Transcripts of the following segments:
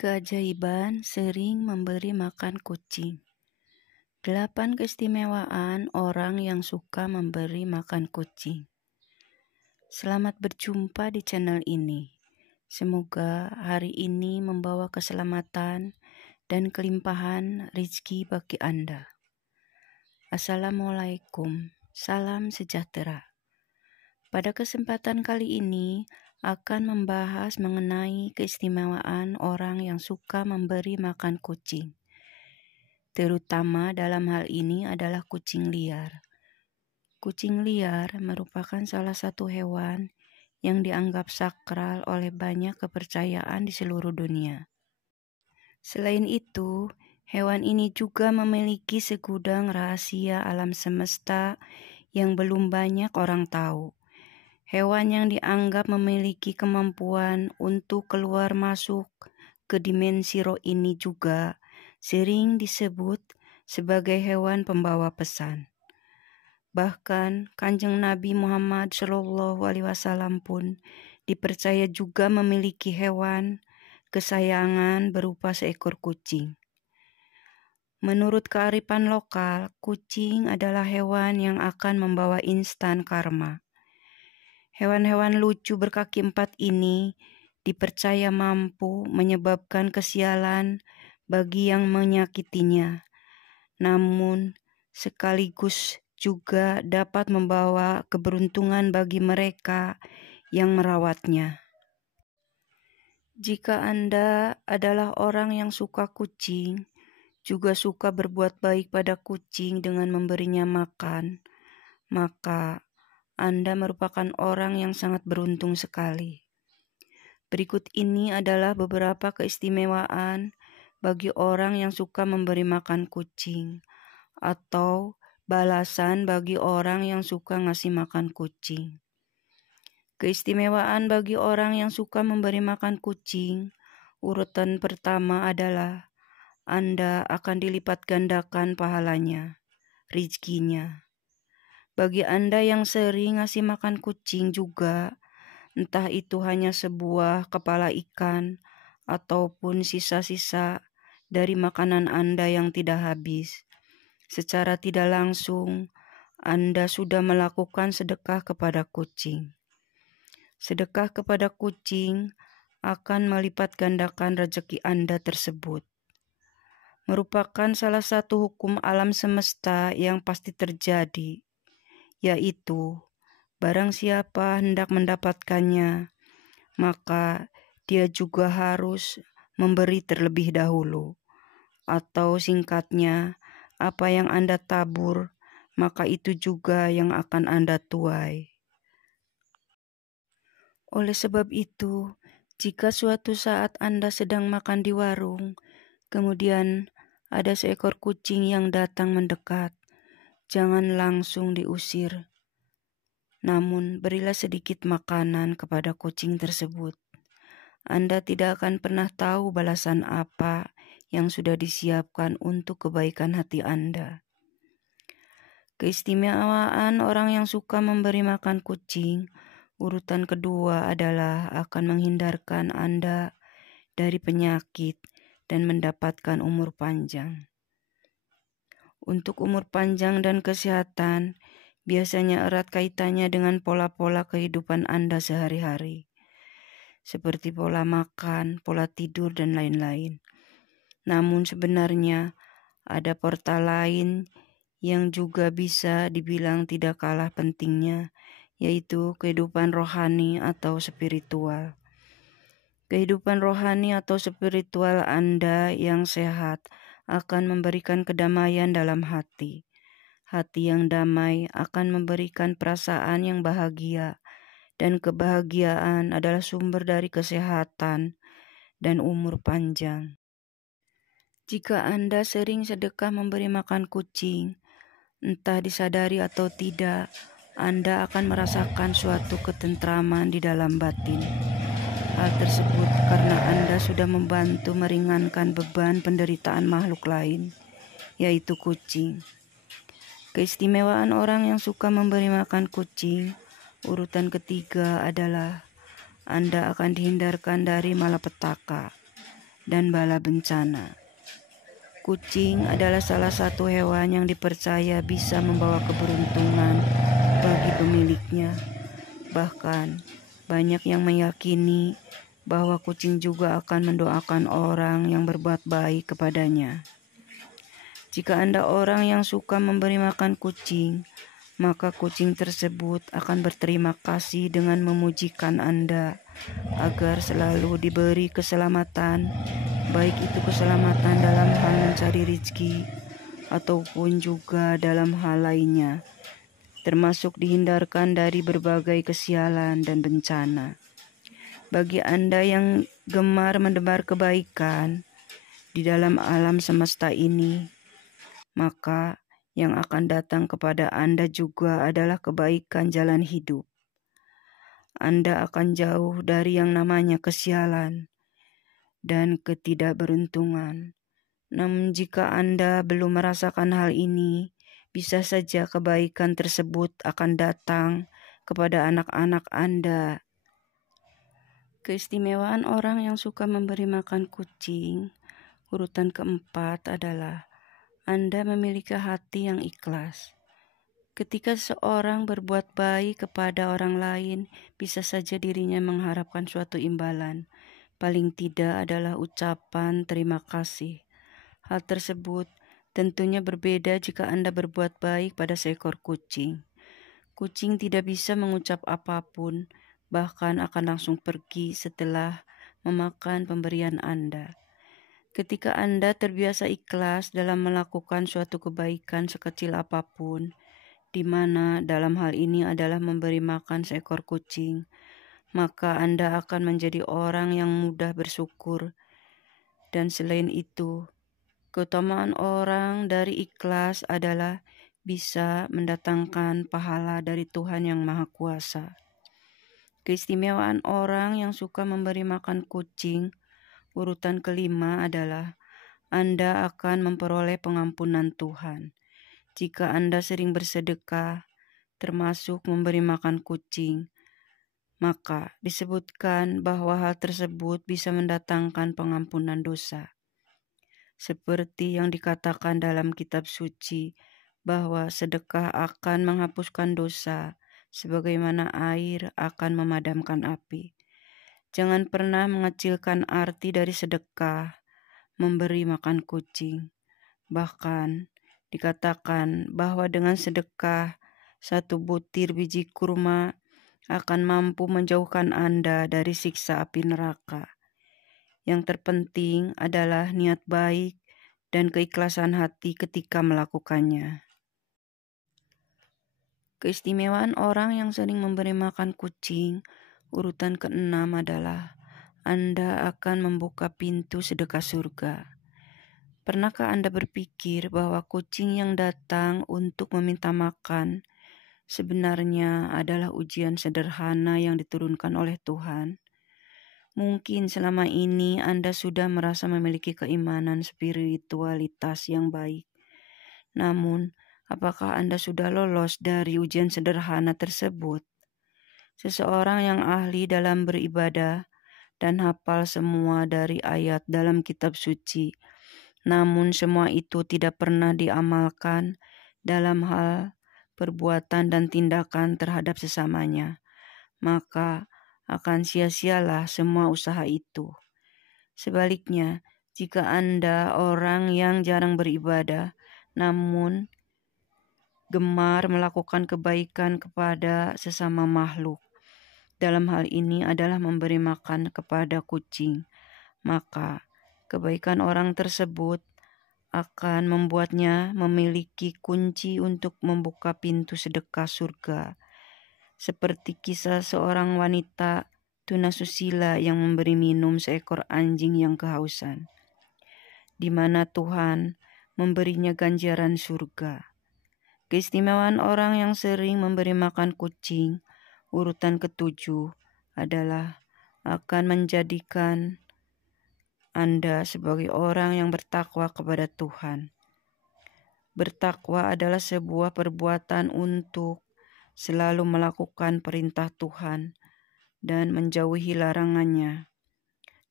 Keajaiban sering memberi makan kucing. 8 keistimewaan orang yang suka memberi makan kucing. Selamat berjumpa di channel ini. Semoga hari ini membawa keselamatan dan kelimpahan rezeki bagi Anda. Assalamualaikum, salam sejahtera. Pada kesempatan kali ini akan membahas mengenai keistimewaan orang yang suka memberi makan kucing. Terutama dalam hal ini adalah kucing liar. Kucing liar merupakan salah satu hewan yang dianggap sakral oleh banyak kepercayaan di seluruh dunia. Selain itu, hewan ini juga memiliki segudang rahasia alam semesta yang belum banyak orang tahu. Hewan yang dianggap memiliki kemampuan untuk keluar masuk ke dimensi roh ini juga sering disebut sebagai hewan pembawa pesan. Bahkan Kanjeng Nabi Muhammad SAW pun dipercaya juga memiliki hewan kesayangan berupa seekor kucing. Menurut kearifan lokal, kucing adalah hewan yang akan membawa instan karma. Hewan-hewan lucu berkaki 4 ini dipercaya mampu menyebabkan kesialan bagi yang menyakitinya, namun sekaligus juga dapat membawa keberuntungan bagi mereka yang merawatnya. Jika Anda adalah orang yang suka kucing, juga suka berbuat baik pada kucing dengan memberinya makan, maka Anda merupakan orang yang sangat beruntung sekali. Berikut ini adalah beberapa keistimewaan bagi orang yang suka memberi makan kucing, atau balasan bagi orang yang suka ngasih makan kucing. Keistimewaan bagi orang yang suka memberi makan kucing, urutan pertama adalah Anda akan dilipat gandakan pahalanya, rezekinya. Bagi Anda yang sering ngasih makan kucing juga, entah itu hanya sebuah kepala ikan ataupun sisa-sisa dari makanan Anda yang tidak habis, secara tidak langsung Anda sudah melakukan sedekah kepada kucing. Sedekah kepada kucing akan melipat gandakan rezeki Anda tersebut. Merupakan salah satu hukum alam semesta yang pasti terjadi, yaitu barang siapa hendak mendapatkannya, maka dia juga harus memberi terlebih dahulu. Atau singkatnya, apa yang Anda tabur, maka itu juga yang akan Anda tuai. Oleh sebab itu, jika suatu saat Anda sedang makan di warung, kemudian ada seekor kucing yang datang mendekat, jangan langsung diusir. Namun, berilah sedikit makanan kepada kucing tersebut. Anda tidak akan pernah tahu balasan apa yang sudah disiapkan untuk kebaikan hati Anda. Keistimewaan orang yang suka memberi makan kucing, urutan kedua adalah akan menghindarkan Anda dari penyakit dan mendapatkan umur panjang. Untuk umur panjang dan kesehatan, biasanya erat kaitannya dengan pola-pola kehidupan Anda sehari-hari, seperti pola makan, pola tidur, dan lain-lain. Namun sebenarnya ada portal lain yang juga bisa dibilang tidak kalah pentingnya, yaitu kehidupan rohani atau spiritual. Kehidupan rohani atau spiritual Anda yang sehat akan memberikan kedamaian dalam hati. Hati yang damai akan memberikan perasaan yang bahagia, dan kebahagiaan adalah sumber dari kesehatan dan umur panjang. Jika Anda sering sedekah memberi makan kucing, entah disadari atau tidak, Anda akan merasakan suatu ketentraman di dalam batin. Hal tersebut karena Anda sudah membantu meringankan beban penderitaan makhluk lain, yaitu kucing. Keistimewaan orang yang suka memberi makan kucing, urutan ketiga adalah Anda akan dihindarkan dari malapetaka. dan bala bencana. Kucing adalah salah satu hewan yang dipercaya bisa membawa keberuntungan bagi pemiliknya. Bahkan, banyak yang meyakini bahwa kucing juga akan mendoakan orang yang berbuat baik kepadanya. Jika Anda orang yang suka memberi makan kucing, maka kucing tersebut akan berterima kasih dengan memujikan Anda agar selalu diberi keselamatan, baik itu keselamatan dalam hal mencari rezeki ataupun juga dalam hal lainnya, termasuk dihindarkan dari berbagai kesialan dan bencana. Bagi Anda yang gemar menebar kebaikan di dalam alam semesta ini, maka yang akan datang kepada Anda juga adalah kebaikan jalan hidup. Anda akan jauh dari yang namanya kesialan dan ketidakberuntungan. Namun jika Anda belum merasakan hal ini, bisa saja kebaikan tersebut akan datang kepada anak-anak Anda. Keistimewaan orang yang suka memberi makan kucing, urutan keempat adalah Anda memiliki hati yang ikhlas. Ketika seorang berbuat baik kepada orang lain, bisa saja dirinya mengharapkan suatu imbalan. Paling tidak adalah ucapan terima kasih. Hal tersebut tentunya berbeda jika Anda berbuat baik pada seekor kucing. Kucing tidak bisa mengucap apapun, bahkan akan langsung pergi setelah memakan pemberian Anda. Ketika Anda terbiasa ikhlas dalam melakukan suatu kebaikan sekecil apapun, di mana dalam hal ini adalah memberi makan seekor kucing, maka Anda akan menjadi orang yang mudah bersyukur. Dan selain itu, keutamaan orang dari ikhlas adalah bisa mendatangkan pahala dari Tuhan Yang Maha Kuasa. Keistimewaan orang yang suka memberi makan kucing, urutan kelima adalah Anda akan memperoleh pengampunan Tuhan. Jika Anda sering bersedekah, termasuk memberi makan kucing, maka disebutkan bahwa hal tersebut bisa mendatangkan pengampunan dosa. Seperti yang dikatakan dalam kitab suci, bahwa sedekah akan menghapuskan dosa, sebagaimana air akan memadamkan api. Jangan pernah mengecilkan arti dari sedekah, memberi makan kucing. Bahkan, dikatakan bahwa dengan sedekah, 1 butir biji kurma akan mampu menjauhkan Anda dari siksa api neraka. Yang terpenting adalah niat baik dan keikhlasan hati ketika melakukannya. Keistimewaan orang yang sering memberi makan kucing, urutan keenam adalah Anda akan membuka pintu sedekah surga. Pernahkah Anda berpikir bahwa kucing yang datang untuk meminta makan sebenarnya adalah ujian sederhana yang diturunkan oleh Tuhan? Mungkin selama ini Anda sudah merasa memiliki keimanan spiritualitas yang baik. Namun, apakah Anda sudah lolos dari ujian sederhana tersebut? Seseorang yang ahli dalam beribadah dan hafal semua dari ayat dalam kitab suci, namun semua itu tidak pernah diamalkan dalam hal perbuatan dan tindakan terhadap sesamanya, maka akan sia-sialah semua usaha itu. Sebaliknya, jika Anda orang yang jarang beribadah, namun gemar melakukan kebaikan kepada sesama makhluk, dalam hal ini adalah memberi makan kepada kucing, maka kebaikan orang tersebut akan membuatnya memiliki kunci untuk membuka pintu sedekah surga. Seperti kisah seorang wanita tunasusila yang memberi minum seekor anjing yang kehausan, di mana Tuhan memberinya ganjaran surga. Keistimewaan orang yang sering memberi makan kucing, urutan ketujuh adalah akan menjadikan Anda sebagai orang yang bertakwa kepada Tuhan. Bertakwa adalah sebuah perbuatan untuk selalu melakukan perintah Tuhan dan menjauhi larangannya.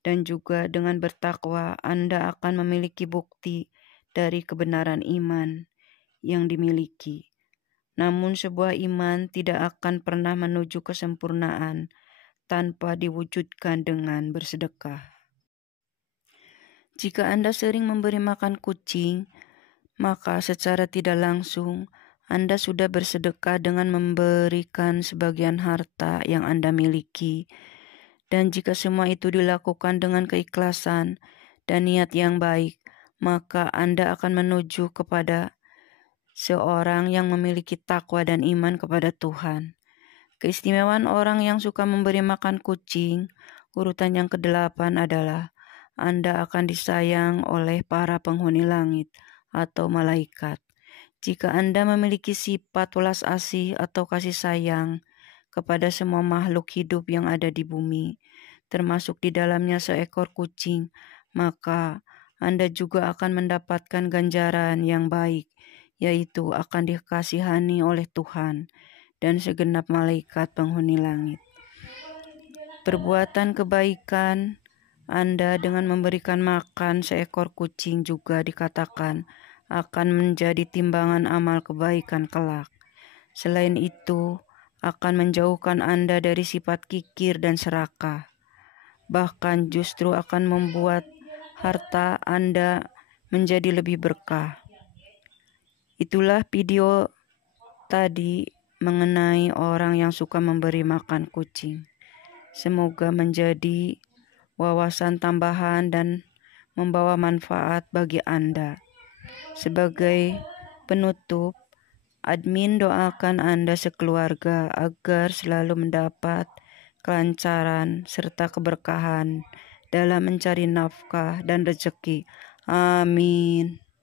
dan juga dengan bertakwa Anda akan memiliki bukti dari kebenaran iman yang dimiliki. Namun sebuah iman tidak akan pernah menuju kesempurnaan tanpa diwujudkan dengan bersedekah. Jika Anda sering memberi makan kucing, maka secara tidak langsung Anda sudah bersedekah dengan memberikan sebagian harta yang Anda miliki. Dan jika semua itu dilakukan dengan keikhlasan dan niat yang baik, maka Anda akan menuju kepada seorang yang memiliki takwa dan iman kepada Tuhan. Keistimewaan orang yang suka memberi makan kucing, urutan yang ke-8 adalah Anda akan disayang oleh para penghuni langit atau malaikat. Jika Anda memiliki sifat welas asih atau kasih sayang kepada semua makhluk hidup yang ada di bumi, termasuk di dalamnya seekor kucing, maka Anda juga akan mendapatkan ganjaran yang baik, yaitu akan dikasihani oleh Tuhan dan segenap malaikat penghuni langit. Perbuatan kebaikan Anda dengan memberikan makan seekor kucing juga dikatakan akan menjadi timbangan amal kebaikan kelak. Selain itu, akan menjauhkan Anda dari sifat kikir dan serakah. Bahkan justru akan membuat harta Anda menjadi lebih berkah. Itulah video tadi mengenai orang yang suka memberi makan kucing. Semoga menjadi wawasan tambahan dan membawa manfaat bagi Anda. Sebagai penutup, admin doakan Anda sekeluarga agar selalu mendapat kelancaran serta keberkahan dalam mencari nafkah dan rezeki. Amin.